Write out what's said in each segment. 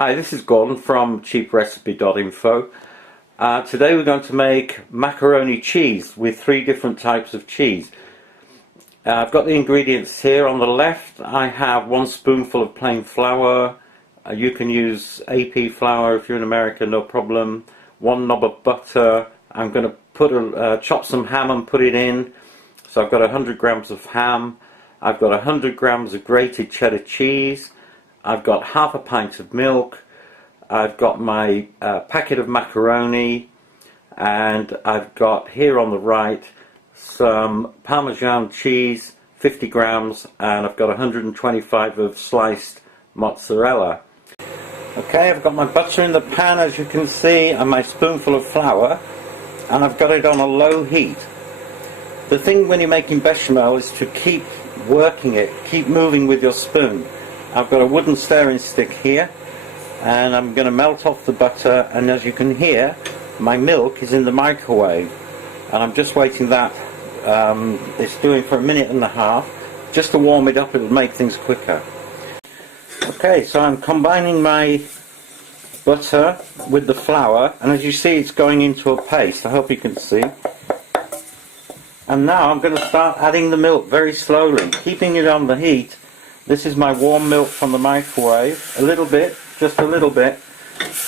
Hi, this is Gordon from cheaprecipe.info. Today we're going to make macaroni cheese with 3 different types of cheese. I've got the ingredients here. On the left I have 1 spoonful of plain flour. You can use AP flour if you're in America, no problem. 1 knob of butter. I'm going to chop some ham and put it in. So I've got 100 grams of ham. I've got 100 grams of grated cheddar cheese. I've got half a pint of milk. I've got my packet of macaroni, and I've got here on the right some Parmesan cheese, 50 grams, and I've got 125 of sliced mozzarella. Okay, I've got my butter in the pan, as you can see, and my spoonful of flour, and I've got it on a low heat. The thing when you're making bechamel is to keep working it, keep moving with your spoon. I've got a wooden stirring stick here, and I'm going to melt off the butter, and as you can hear, my milk is in the microwave, and I'm just waiting that it's doing for 1.5 minutes just to warm it up. It will make things quicker. Okay, so I'm combining my butter with the flour, and as you see, it's going into a paste. I hope you can see. And now I'm going to start adding the milk very slowly, keeping it on the heat. This is my warm milk from the microwave, a little bit, just a little bit,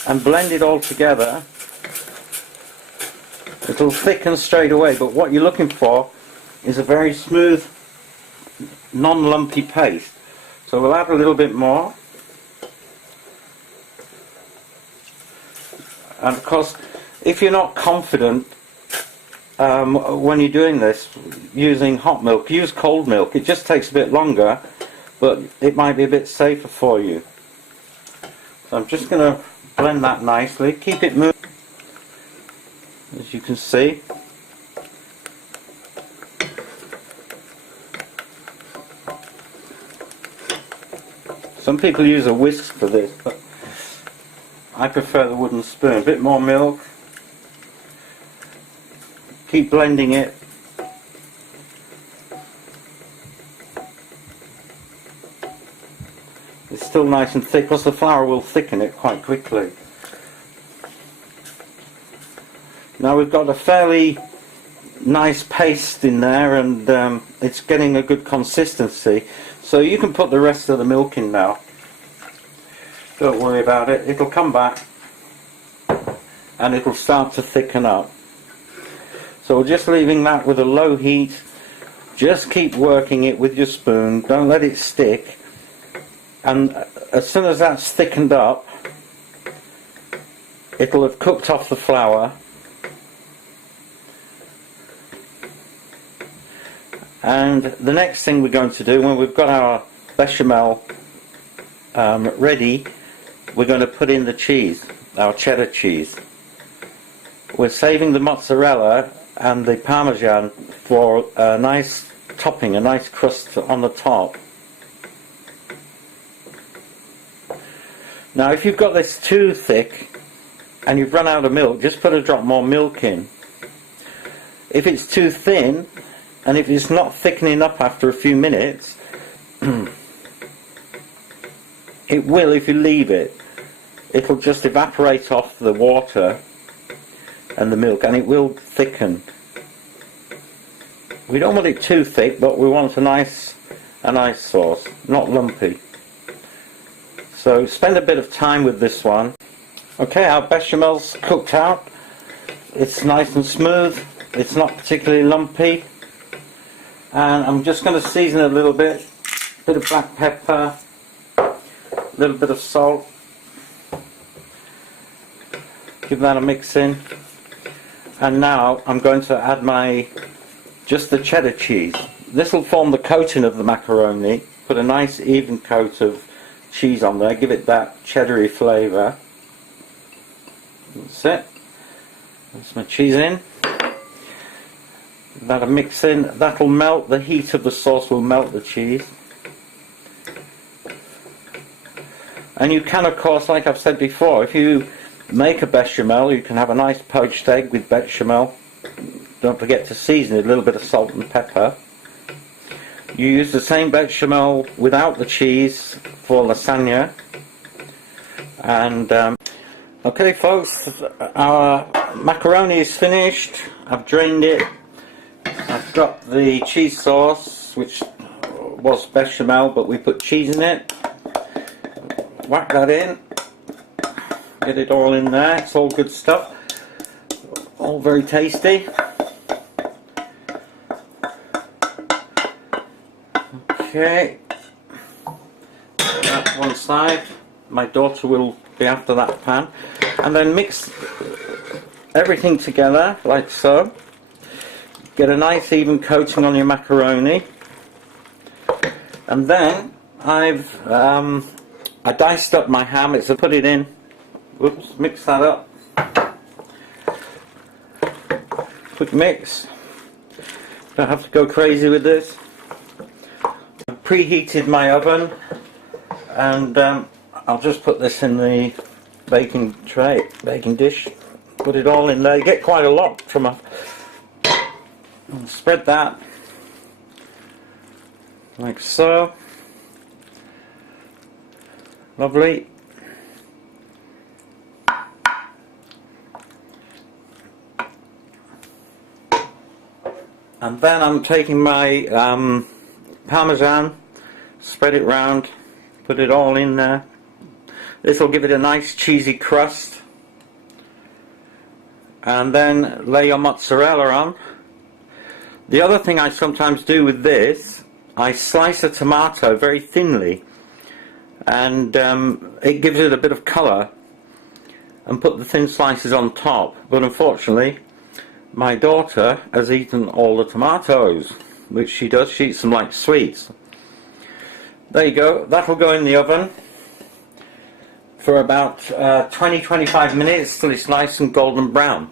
and blend it all together. It'll thicken straight away, but what you're looking for is a very smooth, non-lumpy paste. So we'll add a little bit more. And of course, if you're not confident when you're doing this using hot milk, use cold milk. It just takes a bit longer, but it might be a bit safer for you. So I'm just going to blend that nicely, keep it moving, as you can see. Some people use a whisk for this, but I prefer the wooden spoon. A bit more milk, keep blending it. It's still nice and thick because the flour will thicken it quite quickly. Now we've got a fairly nice paste in there, and it's getting a good consistency. So you can put the rest of the milk in now. Don't worry about it. It'll come back and it'll start to thicken up. So we're just leaving that with a low heat. Just keep working it with your spoon. Don't let it stick. And as soon as that's thickened up, it'll have cooked off the flour. And the next thing we're going to do, when we've got our bechamel ready, we're going to put in the cheese, our cheddar cheese. We're saving the mozzarella and the Parmesan for a nice topping, a nice crust on the top. Now if you've got this too thick and you've run out of milk, just put a drop more milk in. If it's too thin, and if it's not thickening up after a few minutes, it will if you leave it. It'll just evaporate off the water and the milk, and it will thicken. We don't want it too thick, but we want a nice sauce, not lumpy. So spend a bit of time with this one. Okay, our bechamel's cooked out. It's nice and smooth. It's not particularly lumpy. And I'm just going to season it a little bit. A bit of black pepper, a little bit of salt. Give that a mix in. And now I'm going to add just the cheddar cheese. This will form the coating of the macaroni. Put a nice even coat of cheese on there, give it that cheddary flavour. That's it. That's my cheese in. That'll mix in, that'll melt, the heat of the sauce will melt the cheese. And you can, of course, like I've said before, if you make a bechamel, you can have a nice poached egg with bechamel. Don't forget to season it, a little bit of salt and pepper. You use the same bechamel without the cheese for lasagna. And okay folks, our macaroni is finished. I've drained it. I've got the cheese sauce, which was bechamel, but we put cheese in it. Whack that in. Get it all in there. It's all good stuff. All very tasty. Okay. That one side. My daughter will be after that pan. And then mix everything together like so. Get a nice even coating on your macaroni. And then I diced up my ham. It's put it in. Whoops, mix that up. Quick mix. Don't have to go crazy with this. I've preheated my oven, and I'll just put this in the baking tray, baking dish. Put it all in there. You get quite a lot from a. Spread that like so. Lovely. And then I'm taking my parmesan, spread it round, put it all in there. This will give it a nice cheesy crust. And then lay your mozzarella on. The other thing I sometimes do with this, I slice a tomato very thinly, and it gives it a bit of colour, and put the thin slices on top. But unfortunately, my daughter has eaten all the tomatoes, which she does. She eats them like sweets. There you go. That will go in the oven for about 20-25 minutes till it's nice and golden brown.